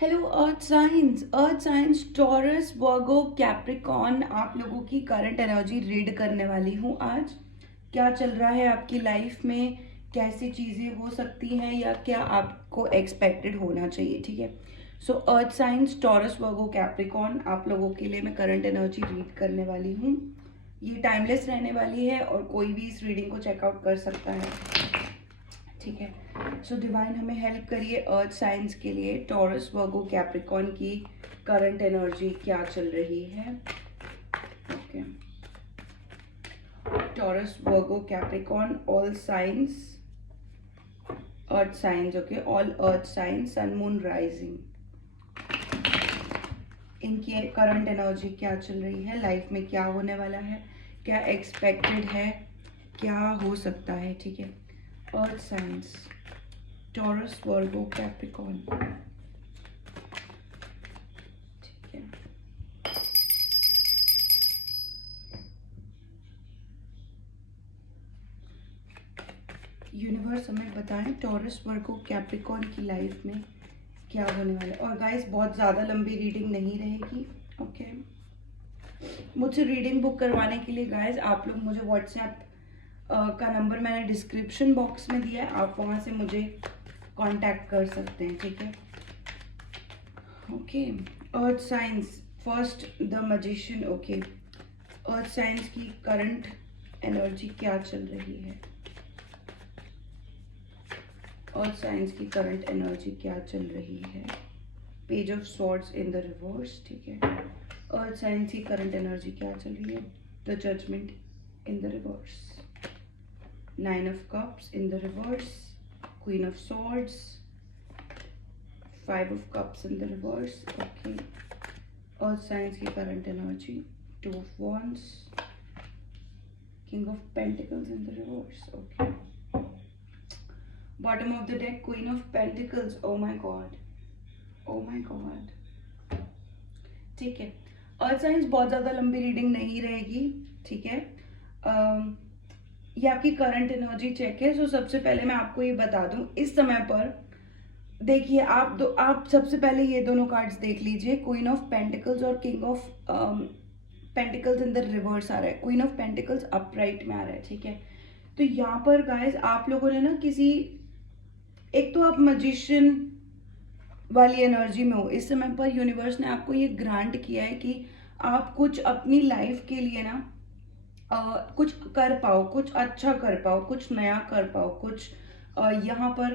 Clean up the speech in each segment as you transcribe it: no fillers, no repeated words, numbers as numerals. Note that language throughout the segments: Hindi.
हेलो अर्थ साइंस टॉरस वर्गो कैप्रिकॉन, आप लोगों की करंट एनर्जी रीड करने वाली हूँ आज। क्या चल रहा है आपकी लाइफ में, कैसी चीज़ें हो सकती हैं या क्या आपको एक्सपेक्टेड होना चाहिए। ठीक है, so earth signs Taurus Virgo Capricorn, आप लोगों के लिए मैं करंट एनर्जी रीड करने वाली हूँ। ये टाइमलेस रहने वाली है और कोई भी इस रीडिंग को चेकआउट कर सकता है। ठीक है, सो डिवाइन हमें हेल्प करिए अर्थ साइंस के लिए। टॉरस वर्गो कैप्रिकॉन की करंट एनर्जी क्या चल रही है। Okay, Taurus Virgo Capricorn all signs earth signs. Okay, all earth signs sun moon rising, इनकी करंट एनर्जी क्या चल रही है, लाइफ में क्या होने वाला है, क्या एक्सपेक्टेड है, क्या हो सकता है। ठीक है, earth signs Taurus Virgo Capricorn. ठीक है, यूनिवर्स हमें बताएं टॉरस वर्गो कैप्रिकॉन की लाइफ में क्या होने वाला है। और गाइस बहुत ज़्यादा लंबी रीडिंग नहीं रहेगी। ओके, मुझसे रीडिंग बुक करवाने के लिए गाइस आप लोग मुझे व्हाट्सएप का नंबर मैंने डिस्क्रिप्शन बॉक्स में दिया है, आप वहाँ से मुझे कांटेक्ट कर सकते हैं। ठीक है, okay, earth signs first the magician. Okay, earth signs की करंट एनर्जी क्या चल रही है, अर्थ साइंस की करंट एनर्जी क्या चल रही है। Page of swords in the reverse. ठीक है, अर्थ साइंस की करंट एनर्जी क्या चल रही है। The judgement in the reverse, nine of cups in the reverse, queen of swords, five of cups in the reverse. Okay, earth signs की current energy, two of wands, king of pentacles in the reverse. Okay, bottom of the deck, queen of pentacles। oh my god, oh my god। ठीक है, अर्थ साइंस बहुत ज्यादा लंबी रीडिंग नहीं रहेगी। ठीक है, ये आपकी करंट एनर्जी चेक है। सो सबसे पहले मैं आपको ये बता दूं, इस समय पर देखिए आप सबसे पहले ये दोनों कार्ड्स देख लीजिए, क्वीन ऑफ पेंटिकल्स और king of pentacles in the reverse आ रहा है, क्वीन ऑफ पेंटिकल्स अपराइट में आ रहा है। ठीक है, तो यहाँ पर गाइस आप लोगों ने ना किसी, एक तो आप मजिशियन वाली एनर्जी में हो इस समय पर। यूनिवर्स ने आपको ये ग्रांट किया है कि आप कुछ अपनी लाइफ के लिए ना कुछ कर पाओ, कुछ अच्छा कर पाओ, कुछ नया कर पाओ, कुछ यहाँ पर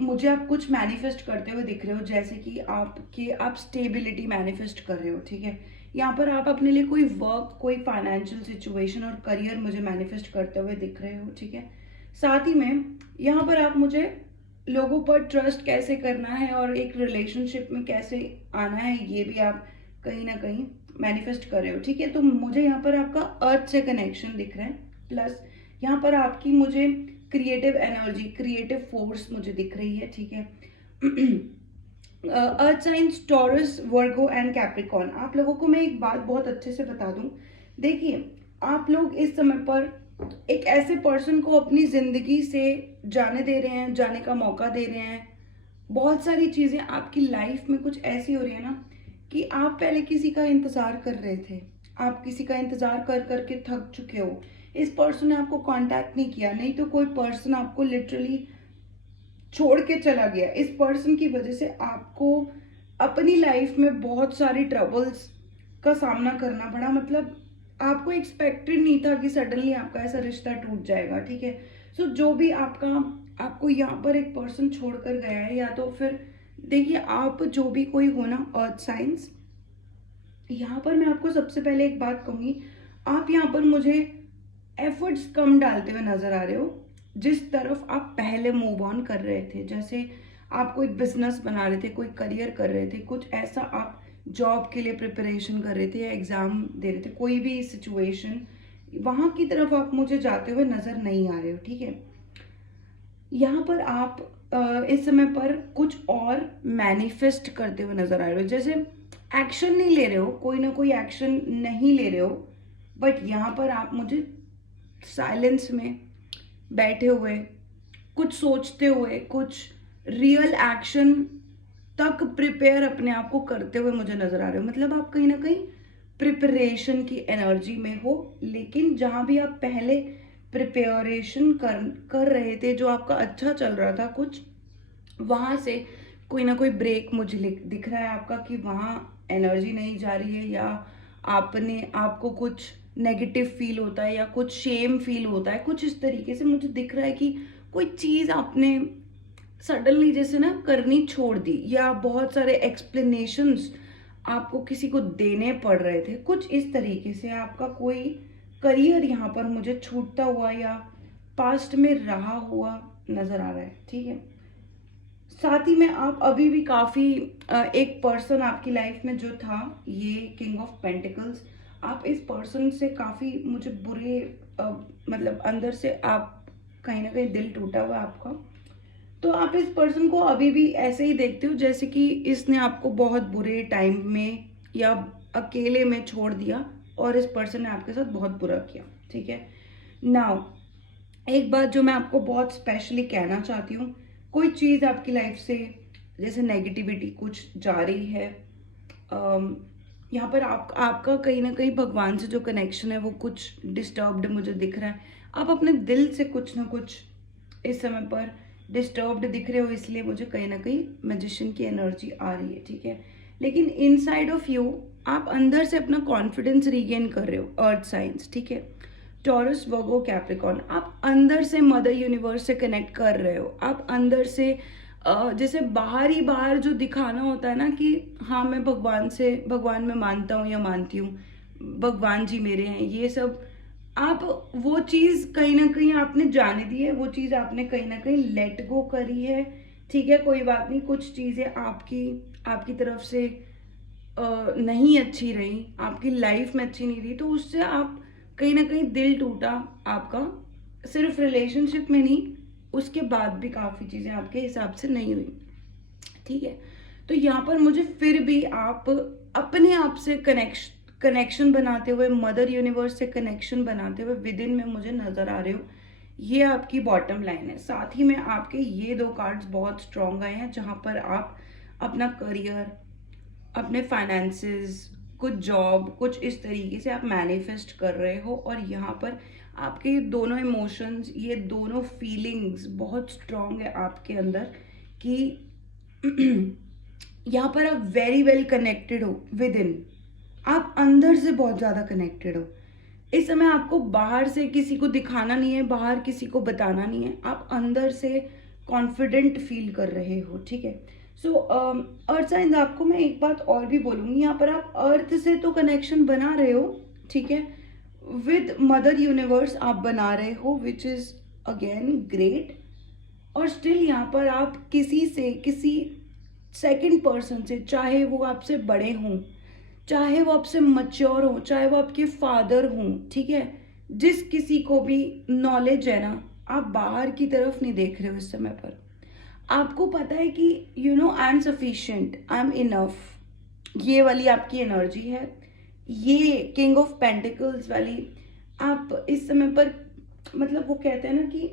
मुझे आप कुछ मैनिफेस्ट करते हुए दिख रहे हो, जैसे कि आप स्टेबिलिटी मैनिफेस्ट कर रहे हो। ठीक है, यहाँ पर आप अपने लिए कोई वर्क, कोई फाइनेंशियल सिचुएशन और करियर मुझे मैनिफेस्ट करते हुए दिख रहे हो। ठीक है, साथ ही में यहाँ पर आप मुझे लोगों पर ट्रस्ट कैसे करना है और एक रिलेशनशिप में कैसे आना है, ये भी आप कहीं ना कहीं मैनिफेस्ट कर रहे हो। ठीक है, तो मुझे यहाँ पर आपका अर्थ से कनेक्शन दिख रहा है, प्लस यहाँ पर आपकी मुझे क्रिएटिव एनर्जी, क्रिएटिव फोर्स मुझे दिख रही है। ठीक है, earth signs Taurus Virgo and Capricorn, आप लोगों को मैं एक बात बहुत अच्छे से बता दूं। देखिए, आप लोग इस समय पर एक ऐसे पर्सन को अपनी जिंदगी से जाने दे रहे हैं, जाने का मौका दे रहे हैं। बहुत सारी चीजें आपकी लाइफ में कुछ ऐसी हो रही है ना कि आप पहले किसी का इंतजार कर रहे थे, आप किसी का इंतजार कर करके थक चुके हो, इस पर्सन ने आपको कांटेक्ट नहीं किया, नहीं तो कोई पर्सन आपको लिटरली छोड़ के चला गया। इस पर्सन की वजह से आपको अपनी लाइफ में बहुत सारी ट्रबल्स का सामना करना पड़ा। मतलब आपको एक्सपेक्टेड नहीं था कि सडनली आपका ऐसा रिश्ता टूट जाएगा। ठीक है, सो जो भी आपको यहाँ पर एक पर्सन छोड़कर गया है, या तो फिर देखिए आप जो भी कोई हो ना अर्थ साइंस, यहाँ पर मैं आपको सबसे पहले एक बात कहूंगी, आप यहाँ पर मुझे एफर्ट्स कम डालते हुए नजर आ रहे हो। जिस तरफ आप पहले मूव ऑन कर रहे थे, जैसे आप कोई बिजनेस बना रहे थे, कोई करियर कर रहे थे, कुछ ऐसा आप जॉब के लिए प्रिपरेशन कर रहे थे या एग्जाम दे रहे थे, कोई भी सिचुएशन, वहां की तरफ आप मुझे जाते हुए नजर नहीं आ रहे हो। ठीक है, यहाँ पर आप इस समय पर कुछ और मैनिफेस्ट करते हुए नजर आ रहे हो, जैसे एक्शन नहीं ले रहे हो, कोई ना कोई एक्शन नहीं ले रहे हो, बट यहाँ पर आप मुझे साइलेंस में बैठे हुए, कुछ सोचते हुए, कुछ रियल एक्शन तक प्रिपेयर अपने आप को करते हुए मुझे नजर आ रहे हो। मतलब आप कहीं ना कहीं प्रिपरेशन की एनर्जी में हो, लेकिन जहां भी आप पहले प्रिपरेशन कर रहे थे, जो आपका अच्छा चल रहा था कुछ, वहां से कोई ना कोई ब्रेक मुझे दिख रहा है आपका, कि वहां एनर्जी नहीं जा रही है, या आपने आपको कुछ नेगेटिव फील होता है या कुछ शेम फील होता है, कुछ इस तरीके से मुझे दिख रहा है कि कोई चीज आपने सडनली जैसे ना करनी छोड़ दी, या बहुत सारे एक्सप्लेनेशंस आपको किसी को देने पड़ रहे थे, कुछ इस तरीके से आपका कोई करियर यहाँ पर मुझे छूटता हुआ या पास्ट में रहा हुआ नजर आ रहा है। ठीक है, साथ ही में आप अभी भी काफी एक पर्सन आपकी लाइफ में जो था, ये किंग ऑफ पेंटिकल्स, आप इस पर्सन से काफी मुझे बुरे मतलब अंदर से आप कहीं ना कहीं दिल टूटा हुआ है आपका। तो आप इस पर्सन को अभी भी ऐसे ही देखते हो जैसे कि इसने आपको बहुत बुरे टाइम में या अकेले में छोड़ दिया, और इस पर्सन ने आपके साथ बहुत बुरा किया। ठीक है, नाउ एक बात जो मैं आपको बहुत स्पेशली कहना चाहती हूँ, कोई चीज़ आपकी लाइफ से जैसे नेगेटिविटी कुछ जा रही है, यहाँ पर आपका कहीं ना कहीं भगवान से जो कनेक्शन है वो कुछ डिस्टर्ब्ड मुझे दिख रहा है। आप अपने दिल से कुछ ना कुछ इस समय पर डिस्टर्ब्ड दिख रहे हो, इसलिए मुझे कहीं ना कहीं मैजिशियन की एनर्जी आ रही है। ठीक है, लेकिन इनसाइड ऑफ यू आप अंदर से अपना कॉन्फिडेंस रीगेन कर रहे हो। अर्थ साइंस, ठीक है, टॉरस, वर्गो, कैप्रिकॉर्न, आप अंदर से मदर यूनिवर्स से कनेक्ट कर रहे हो। आप अंदर से जैसे बाहर ही बाहर जो दिखाना होता है ना कि हाँ मैं भगवान में मानता हूँ या मानती हूँ, भगवान जी मेरे हैं, ये सब आप वो चीज कहीं ना कहीं आपने जाने दी है, वो चीज आपने कहीं ना कहीं लेट गो करी है। ठीक है, कोई बात नहीं, कुछ चीजें आपकी आपकी तरफ से नहीं अच्छी रही, आपकी लाइफ में अच्छी नहीं रही, तो उससे आप कहीं ना कहीं दिल टूटा आपका, सिर्फ रिलेशनशिप में नहीं, उसके बाद भी काफी चीजें आपके हिसाब से नहीं हुई। ठीक है, तो यहाँ पर मुझे फिर भी आप अपने आप से कनेक्शन बनाते हुए, मदर यूनिवर्स से कनेक्शन बनाते हुए विद इन में मुझे नजर आ रहे हो। ये आपकी बॉटम लाइन है। साथ ही में आपके ये दो कार्ड्स बहुत स्ट्रांग आए हैं, जहां पर आप अपना करियर, अपने फाइनेंसेस, कुछ जॉब, कुछ इस तरीके से आप मैनिफेस्ट कर रहे हो, और यहाँ पर आपके दोनों इमोशंस, ये दोनों फीलिंग्स बहुत स्ट्रांग है आपके अंदर, कि यहाँ पर आप वेरी वेल कनेक्टेड हो विद इन, आप अंदर से बहुत ज्यादा कनेक्टेड हो। इस समय आपको बाहर से किसी को दिखाना नहीं है, बाहर किसी को बताना नहीं है, आप अंदर से कॉन्फिडेंट फील कर रहे हो। ठीक है, सो अर्थ साइंस, आपको मैं एक बात और भी बोलूंगी, यहाँ पर आप अर्थ से तो कनेक्शन बना रहे हो, ठीक है, विद मदर यूनिवर्स आप बना रहे हो, विच इज अगेन ग्रेट, और स्टिल यहाँ पर आप किसी से, किसी सेकंड पर्सन से, चाहे वो आपसे बड़े हों, चाहे वो आपसे मच्योर हो, चाहे वो आपके फादर हों, ठीक है, जिस किसी को भी नॉलेज है ना, आप बाहर की तरफ नहीं देख रहे हो इस समय पर। आपको पता है कि you know I am sufficient, I am enough, ये वाली आपकी एनर्जी है। ये किंग ऑफ पेंटिकल्स वाली आप इस समय पर, मतलब वो कहते हैं ना कि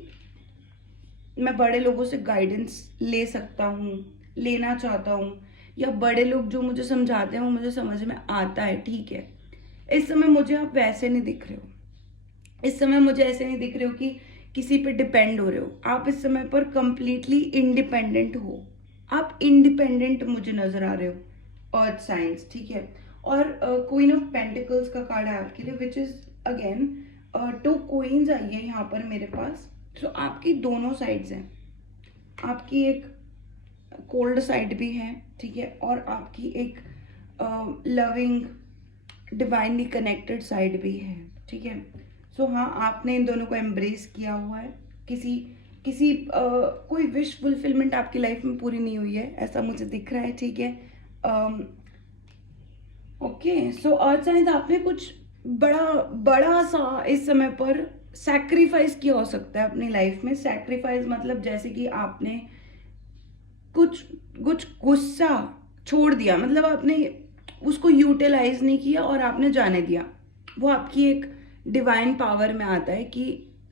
मैं बड़े लोगों से गाइडेंस ले सकता हूँ, लेना चाहता हूँ, या बड़े लोग जो मुझे समझाते हैं वो मुझे समझ में आता है। ठीक है, इस समय मुझे आप वैसे नहीं दिख रहे हो, इस समय मुझे ऐसे नहीं दिख रहे हो कि किसी पे डिपेंड हो रहे हो। आप इस समय पर कंप्लीटली इंडिपेंडेंट हो, आप इंडिपेंडेंट मुझे नजर आ रहे हो। अर्थ साइंस, ठीक है, और क्वीन ऑफ पेंटिकल्स का कार्ड है आपके लिए, which is again two queens आई है यहाँ पर मेरे पास। तो आपकी दोनों साइड्स हैं, आपकी एक कोल्ड साइड भी है, ठीक है, और आपकी एक लविंग डिवाइनली कनेक्टेड साइड भी है। ठीक है, सो हाँ, आपने इन दोनों को एम्ब्रेस किया हुआ है। किसी किसी कोई विश फुलफिलमेंट आपकी लाइफ में पूरी नहीं हुई है, ऐसा मुझे दिख रहा है। ठीक है, ओके, सो अर्थ साइंस, आपने कुछ बड़ा बड़ा सा इस समय पर सैक्रिफाइस किया हो सकता है अपनी लाइफ में। सैक्रिफाइस मतलब जैसे कि आपने कुछ कुछ गुस्सा छोड़ दिया, मतलब आपने उसको यूटिलाइज नहीं किया और आपने जाने दिया। वो आपकी एक डिवाइन पावर में आता है कि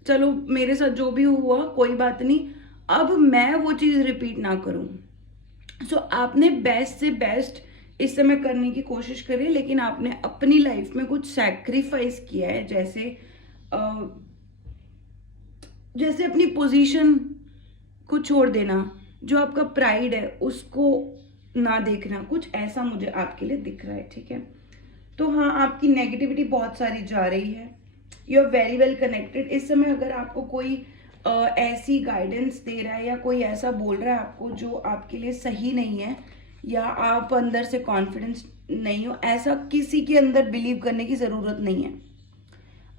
चलो मेरे साथ जो भी हुआ कोई बात नहीं, अब मैं वो चीज रिपीट ना करूं। सो आपने बेस्ट से बेस्ट इस समय करने की कोशिश करी, लेकिन आपने अपनी लाइफ में कुछ सैक्रिफाइस किया है, जैसे अपनी पोजीशन को छोड़ देना, जो आपका प्राइड है उसको ना देखना, कुछ ऐसा मुझे आपके लिए दिख रहा है, ठीक है। तो हाँ, आपकी नेगेटिविटी बहुत सारी जा रही है, you are very well connected. इस समय अगर आपको कोई ऐसी गाइडेंस दे रहा है या कोई ऐसा बोल रहा है आपको जो आपके लिए सही नहीं है, या आप अंदर से कॉन्फिडेंस नहीं हो, ऐसा किसी के अंदर बिलीव करने की ज़रूरत नहीं है।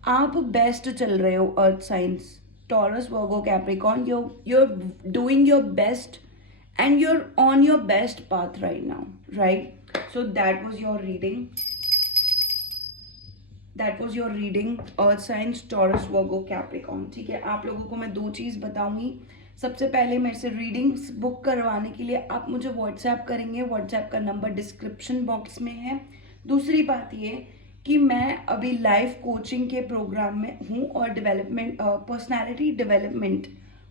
आप बेस्ट चल रहे हो, अर्थ signs, Taurus, Virgo, Capricorn, you're doing your best and you're on your best path right now, right? So that was your reading, earth signs, Taurus, Virgo, Capricorn, ठीक है। आप लोगों को मैं 2 चीज़ बताऊंगी। सबसे पहले मेरे से रीडिंग्स बुक करवाने के लिए आप मुझे व्हाट्सएप करेंगे, व्हाट्सएप का नंबर डिस्क्रिप्शन बॉक्स में है। दूसरी बात ये कि मैं अभी लाइफ कोचिंग के प्रोग्राम में हूँ और डेवलपमेंट, पर्सनालिटी डेवलपमेंट,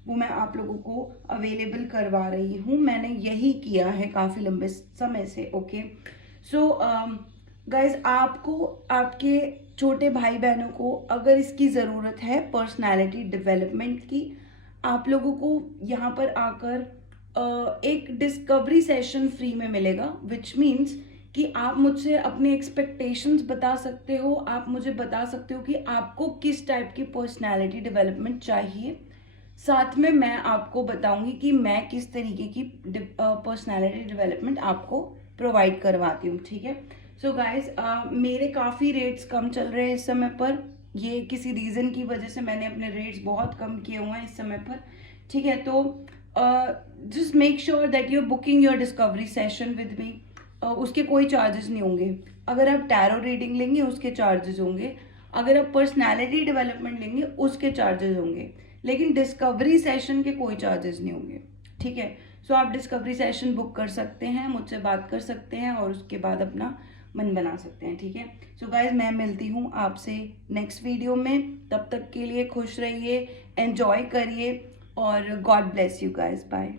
वो मैं आप लोगों को अवेलेबल करवा रही हूँ। मैंने यही किया है काफ़ी लंबे समय से, ओके। सो गाइज, आपको, आपके छोटे भाई बहनों को अगर इसकी ज़रूरत है पर्सनालिटी डेवलपमेंट की, आप लोगों को यहाँ पर आकर एक डिस्कवरी सेशन फ्री में मिलेगा, विच मीन्स कि आप मुझसे अपने एक्सपेक्टेशंस बता सकते हो, आप मुझे बता सकते हो कि आपको किस टाइप की पर्सनालिटी डेवलपमेंट चाहिए। साथ में मैं आपको बताऊंगी कि मैं किस तरीके की पर्सनालिटी डेवलपमेंट आपको प्रोवाइड करवाती हूँ, ठीक है। सो गाइज, मेरे काफ़ी रेट्स कम चल रहे हैं इस समय पर। ये किसी रीज़न की वजह से मैंने अपने रेट्स बहुत कम किए हुए हैं इस समय पर, ठीक है। तो just make sure that you are booking your discovery session with me. उसके कोई चार्जेस नहीं होंगे। अगर आप टैरो रीडिंग लेंगे उसके चार्जेस होंगे, अगर आप पर्सनैलिटी डेवलपमेंट लेंगे उसके चार्जेस होंगे, लेकिन डिस्कवरी सेशन के कोई चार्जेस नहीं होंगे, ठीक है। सो आप डिस्कवरी सेशन बुक कर सकते हैं, मुझसे बात कर सकते हैं और उसके बाद अपना मन बना सकते हैं, ठीक है। सो गाइज, मैं मिलती हूँ आपसे नेक्स्ट वीडियो में। तब तक के लिए खुश रहिए, एंजॉय करिए और God bless you guys, bye.